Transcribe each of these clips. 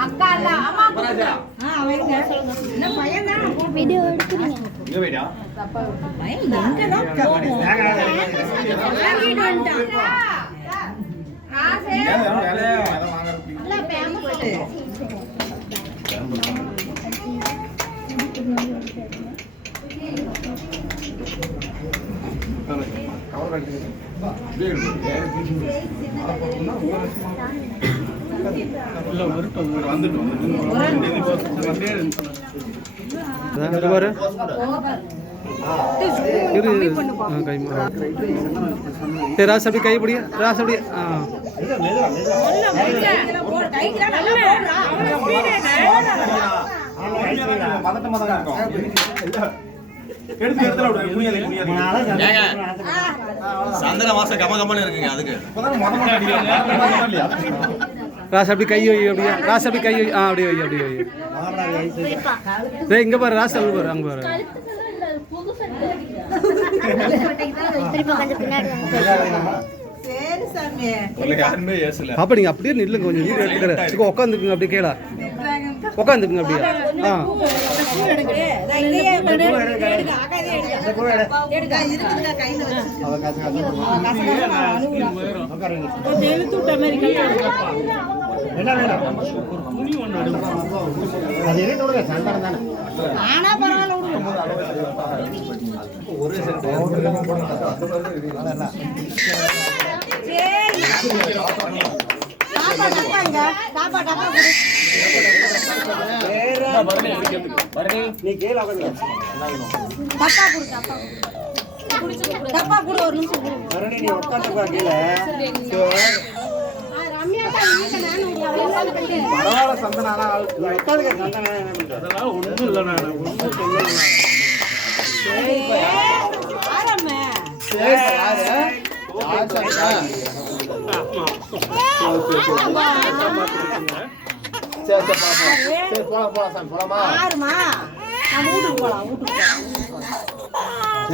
அக்கா இல்ல அம்மா அவங்க என்ன பையன் தான் வீடியோ எடுத்துறீங்க இங்க வைடா பையன் எங்க தான் ராசே இல்ல பேமஸ் கவர் கட்டிங்க இல்ல வரட்டும் வந்துட்டோம் பாரு ராஸ் அப்படி கை பிடி ராஸ் அப்படி சந்தன வாசம் கம கமன்னு இருக்குங்க அதுக்கு ராஸ் அப்படி கை வை அப்படியே ராஸ் அப்படி கை வை அப்படியே வை அப்படியே வை இங்க பாரு ராஸ் அங்க பாரு அங்க பாரு அப்ப நீங்க அப்படியே நில்லுங்க கொஞ்சம் வீடியோ எடுத்துக்கிறேன் உட்காந்துக்குங்க அப்படியே கேளா உட்காந்துக்குங்க அப்படியே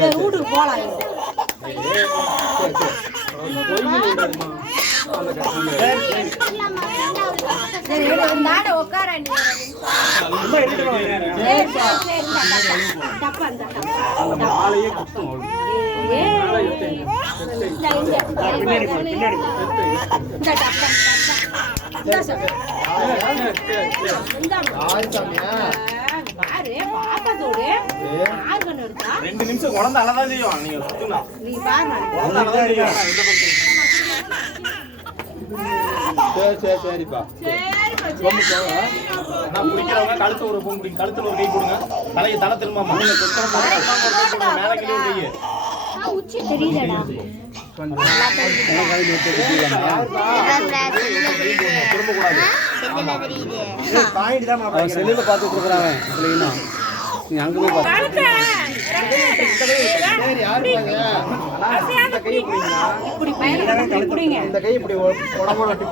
வீட்டுக்கு போலாம் ரெண்டு நிமிஷம் குழந்தை அழதான் செய்யும் நீங்க சுத்துனா சரிப்பா நான் பிடிக்கிறவங்க கழுத்து ஒரு பூ பிடிக்கும் கழுத்துல ஒரு கை போடுங்க தலையை தலை திரும்ப மேல கீழே ஒரு கையை செல்லுல பார்த்து கொடுக்குறாங்க நீ அங்க போய் பாரு இந்த கை இப்படி உடம்போட ஒட்டி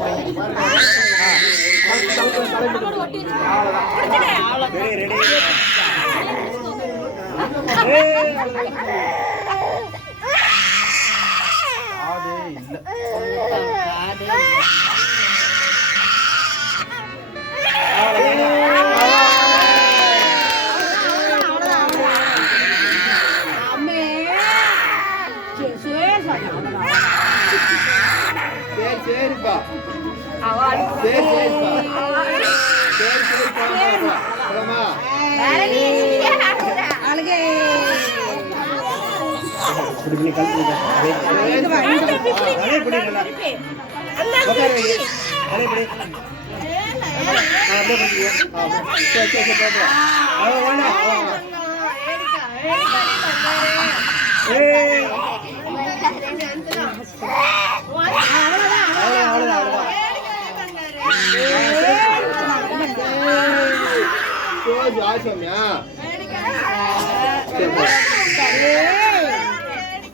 சரிப்பா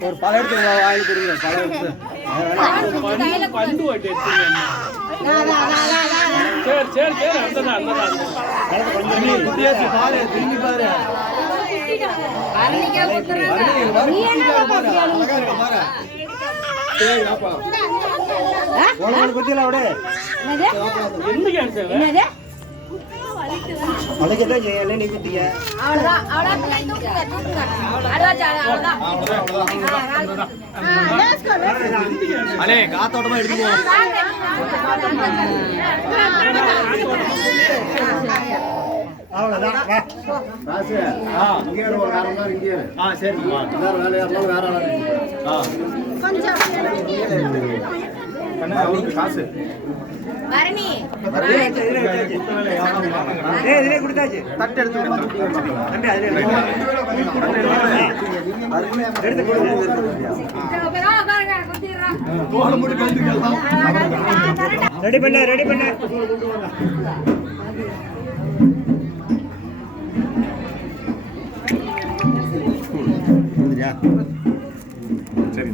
ஒரு பழம் எடுத்து வாயில் கொடுங்க பழம் எடுத்து பண்டு ஓட்டி பாரு திரும்பி பாரு உனக்கு பத்தியில விட என்னது அழைக்கதான் செய்யல நீ குத்திக்க அவ்வளவுதான் அவ்வளவுதான் தூக்குங்க அவ்வளவுதான் அலே காத்தோட்டமா எடுத்துக்கோ அவ்வளவுதான் ராசு இங்கே ஒரு காரணம் தான் இங்கே சரி வேற வேலையா இருந்தாலும் வேற வேலை அவருக்கு காசு பரணி இதுல கொடுத்தாச்சு தட்டு எடுத்து தம்பி அதுல எடுத்து ரெடி பண்ண சரி